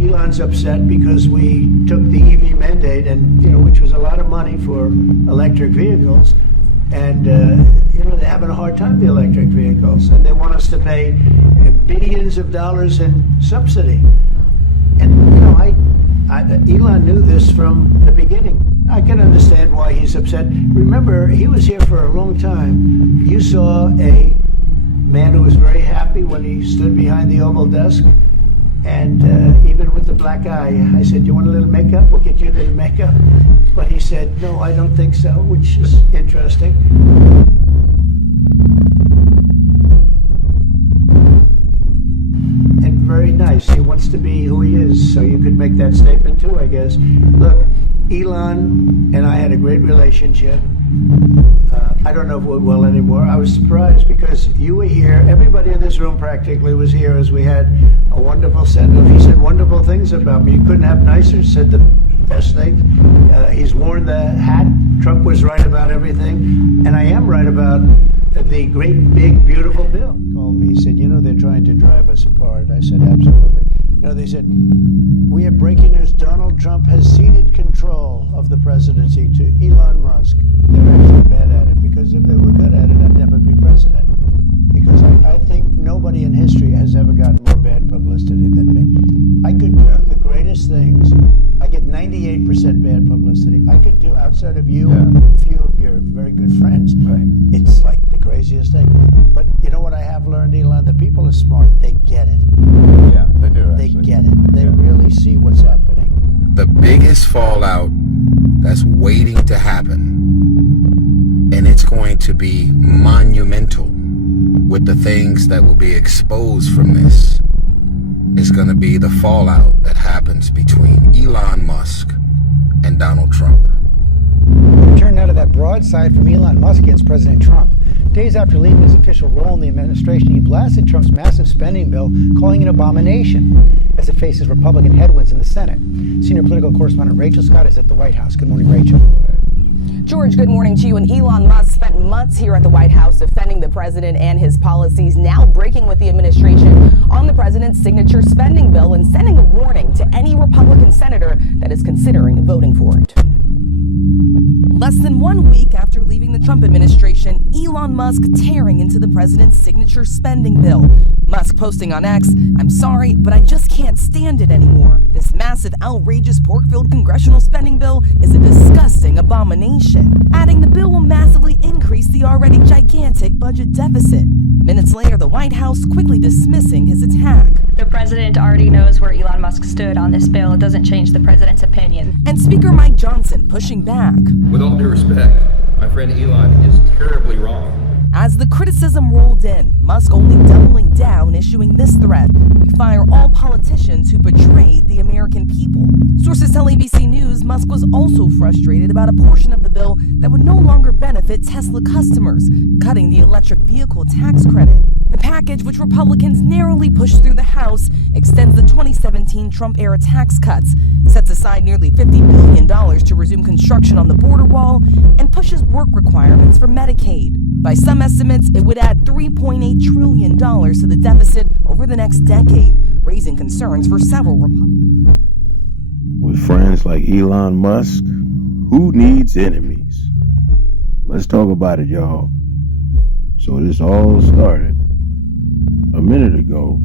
Elon's upset because we took the EV mandate, and which was a lot of money for electric vehicles, and they're having a hard time, the electric vehicles, and they want us to pay billions of dollars in subsidy. And Elon knew this from the beginning. I can understand why he's upset. Remember, he was here for a long time. You saw a man who was very happy when he stood behind the Oval Desk, and even with the black eye, I said, "Do you want a little makeup? We'll get you a little makeup." But he said, "No, I don't think so," which is interesting. And very nice. He wants to be who he is, so you could make that statement too, I guess. Look, Elon and I had a great relationship. I don't know if we're well anymore. I was surprised because you were here. Everybody in this room practically was here as we had a wonderful send-off. He said wonderful things about me. You couldn't have nicer. Said the best thing. He's worn the hat. Trump was right about everything. And I am right about the great, big, beautiful bill. He called me. He said, they're trying to drive us apart. I said, absolutely. They said, we have breaking news. Donald Trump has ceded control of the presidency to Elon Musk. They're actually bad at it, because if they were good at it, I'd never be president. Because I think nobody in history has ever gotten more bad publicity than me. I could do the greatest things. I get 98% bad publicity. I could do, outside of you and a few of your very good friends, it's like the craziest thing. But you know what I have learned, Elon? The people are smart. They get it. Yeah, they do, actually. They get it. They really see what's happening. The biggest fallout that's waiting to happen, and it's going to be monumental with the things that will be exposed from this, is going to be the fallout that happens between Elon Musk and Donald Trump. Turn now to that broadside from Elon Musk against President Trump. Days after leaving his official role in the administration, he blasted Trump's massive spending bill, calling it an abomination, as it faces Republican headwinds in the Senate. Senior political correspondent Rachel Scott is at the White House. Good morning, Rachel. George, good morning to you. And Elon Musk spent months here at the White House defending the president and his policies, now breaking with the administration on the president's signature spending bill and sending a warning to any Republican senator that is considering voting for it. Less than 1 week after leaving the Trump administration, Elon Musk tearing into the president's signature spending bill. Musk posting on X, "I'm sorry, but I just can't stand it anymore. This massive, outrageous, pork-filled congressional spending bill is a disgusting abomination." Adding the bill will massively increase the already gigantic budget deficit. Minutes later, the White House quickly dismissing his attack. The president already knows where Elon Musk stood on this bill. It doesn't change the president's opinion. And Speaker Mike Johnson pushing back. With all due respect, my friend Elon is terribly wrong. As the criticism rolled in, Musk only doubling down, issuing this threat: "We fire all politicians who betrayed the American people." Sources tell ABC News Musk was also frustrated about a portion of the bill that would no longer benefit Tesla customers, cutting the electric vehicle tax credit. The package, which Republicans narrowly pushed through the House, extends the 2017 Trump-era tax cuts, sets aside nearly $50 billion to resume construction on the border wall, and pushes work requirements for Medicaid. By some estimates, it would add $3.8 trillion to the deficit over the next decade, raising concerns for several Republicans. With friends like Elon Musk, who needs enemies? Let's talk about it, y'all. So this all started a minute ago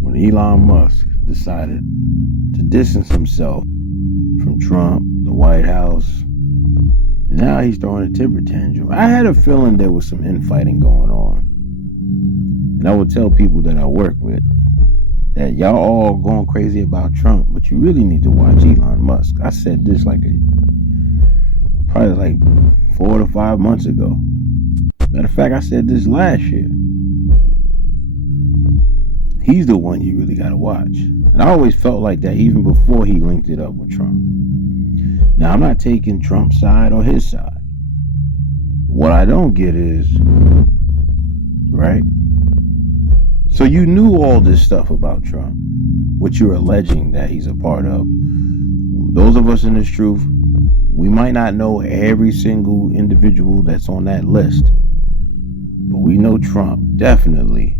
when Elon Musk decided to distance himself from Trump, the White House. Now he's throwing a temper tantrum. I had a feeling there was some infighting going on. And I would tell people that I work with that y'all all going crazy about Trump, but you really need to watch Elon Musk. I said this probably like 4 to 5 months ago. Matter of fact, I said this last year. He's the one you really got to watch. And I always felt like that even before he linked it up with Trump. Now, I'm not taking Trump's side or his side. What I don't get is, right? So you knew all this stuff about Trump, what you're alleging that he's a part of. Those of us in this truth, we might not know every single individual that's on that list, but we know Trump definitely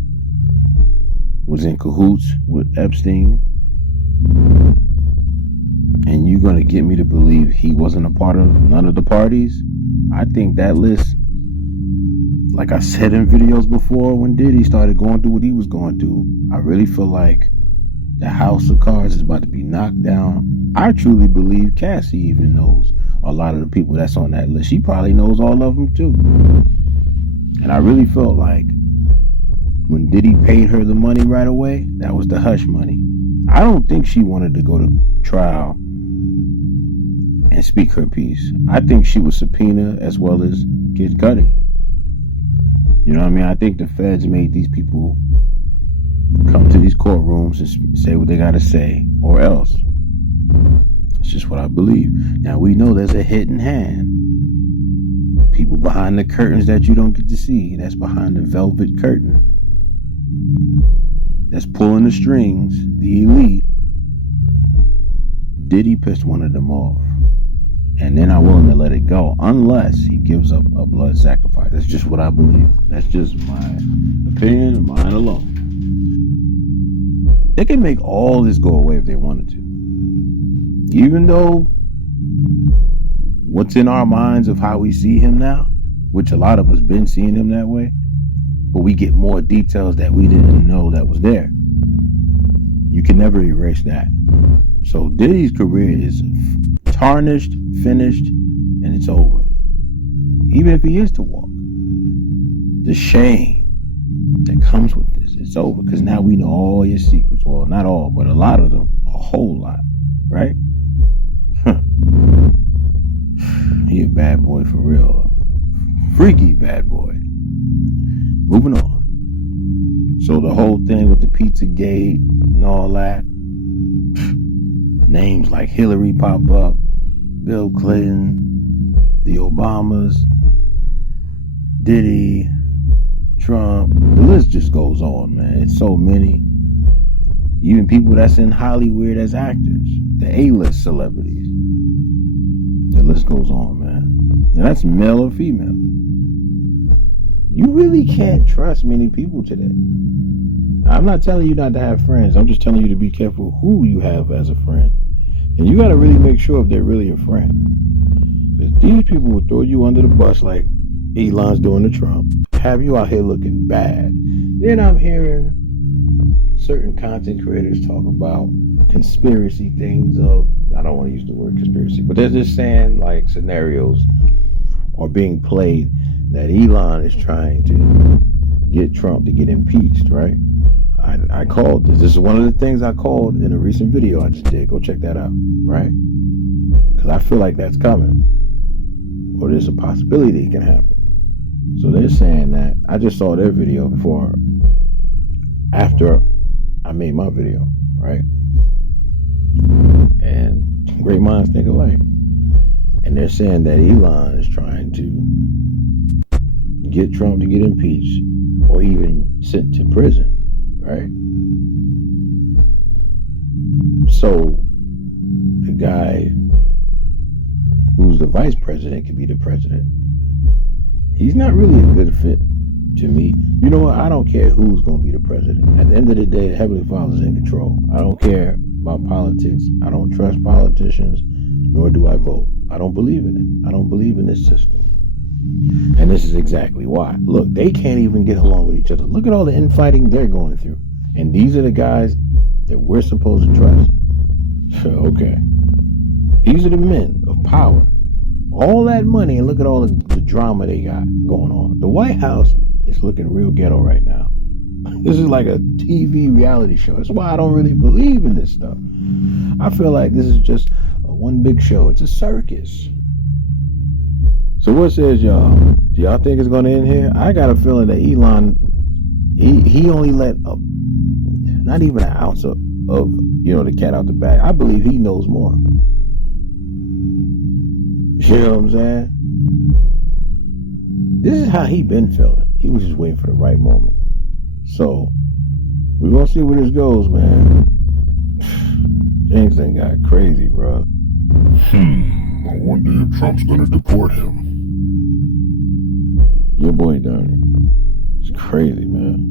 was in cahoots with Epstein. you going to get me to believe he wasn't a part of none of the parties? I think that list, like I said in videos before, when Diddy started going through what he was going through, I really feel like the house of cards is about to be knocked down. I truly believe Cassie even knows a lot of the people that's on that list. She probably knows all of them too. And I really felt like when Diddy paid her the money right away, that was the hush money. I don't think she wanted to go to trial and speak her piece. I think she was subpoenaed as well as Kid Cudi. You know what I mean? I think the feds made these people come to these courtrooms and say what they got to say, or else. It's just what I believe. Now, we know there's a hidden hand. People behind the curtains that you don't get to see. That's behind the velvet curtain. That's pulling the strings, the elite. Diddy pissed one of them off. And they're not willing to let it go unless he gives up a blood sacrifice. That's just what I believe. That's just my opinion and mine alone. They can make all this go away if they wanted to. Even though what's in our minds of how we see him now, which a lot of us been seeing him that way, but we get more details that we didn't know that was there. You can never erase that. So Diddy's career is tarnished, finished, and it's over. Even if he is to walk. The shame that comes with this, it's over. Because now we know all your secrets. Well, not all, but a lot of them. A whole lot. Right? He a bad boy for real. Freaky bad boy. Moving on. So the whole thing with the Pizzagate and all that. Names like Hillary pop up. Bill Clinton. The Obamas. Diddy. Trump. The list just goes on, man. It's so many. Even people that's in Hollywood as actors. The A-list celebrities. The list goes on, man. And that's male or female. You really can't trust many people today. I'm not telling you not to have friends. I'm just telling you to be careful who you have as a friend. And you got to really make sure if they're really a friend. If these people will throw you under the bus like Elon's doing to Trump, have you out here looking bad. Then I'm hearing certain content creators talk about conspiracy things of, I don't want to use the word conspiracy, but they're just saying like scenarios are being played that Elon is trying to get Trump to get impeached, right? I called this. This is one of the things I called in a recent video I just did. Go check that out, right? Because I feel like that's coming. Or there's a possibility it can happen. So they're saying that. I just saw their video after I made my video, right? And great minds think alike. And they're saying that Elon is trying to get Trump to get impeached or even sent to prison, right? So the guy who's the vice president can be the president. He's not really a good fit to me. You know what? I don't care who's going to be the president. At the end of the day, the Heavenly Father's in control. I don't care about politics. I don't trust politicians, nor do I vote. I don't believe in it. I don't believe in this system. And this is exactly why. Look, they can't even get along with each other. Look at all the infighting they're going through. And these are the guys that we're supposed to trust. Okay. These are the men of power. All that money, and look at all the drama they got going on. The White House is looking real ghetto right now. This is like a TV reality show. That's why I don't really believe in this stuff. I feel like this is just one big show. It's a circus. So what says y'all? Do y'all think it's going to end here? I got a feeling that Elon, he only let not even an ounce of the cat out the bag. I believe he knows more. You know what I'm saying? This is how he been feeling. He was just waiting for the right moment. So, we're going to see where this goes, man. Things done got crazy, bro. I wonder if Trump's gonna deport him. Your boy Donnie. It's crazy, man.